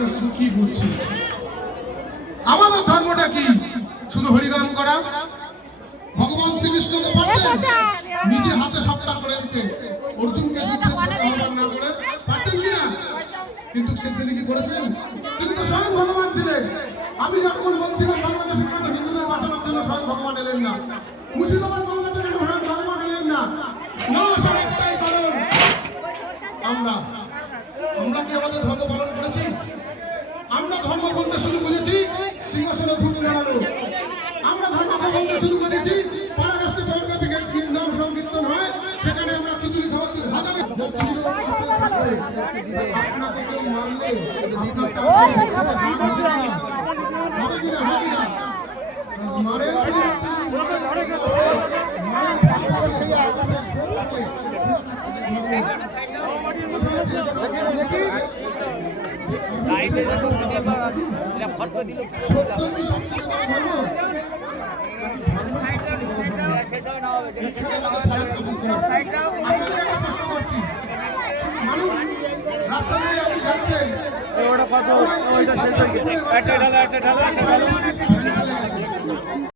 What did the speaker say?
আমরা শুধু কি বুঝছি? আমাদের ধর্মটা কি? শুধু হরিনাম করা? ভগবান শ্রীকৃষ্ণকে পারতেন নিজে হাতে সবটা করে দিতে, অর্জুনকে যুদ্ধের জন্য আহ্বান না করে পারতেন কিনা? কিন্তু সে তিনি কি করেছেন? তিনি তো স্বয়ং ভগবান ছিলেন। আমি যখন বলছিলাম বাংলাদেশের কেন হিন্দুদের বাঁচানোর জন্য স্বয়ং ভগবান এলেন না, মুর্শিদাবাদ বাংলাদেশে কেন স্বয়ং ভগবান এলেন না? না, একটাই কারণ, আমরা কি আমাদের ধর্ম পালন করেছি? আমরা ধর্ম বলতে শুরু করেছি সিংহাসনে ধুতে দাঁড়ানো। আমরা ধর্মকে বলতে শুরু করেছি পারাগাস্তে পৌরকাপি নাম সংকীর্তন হয়, সেখানে আমরা খিচুড়ি খাওয়াচ্ছি হাজারে আপনাকে কেউ মানলে রাস্তা দিয়ে আপনি যাচ্ছেন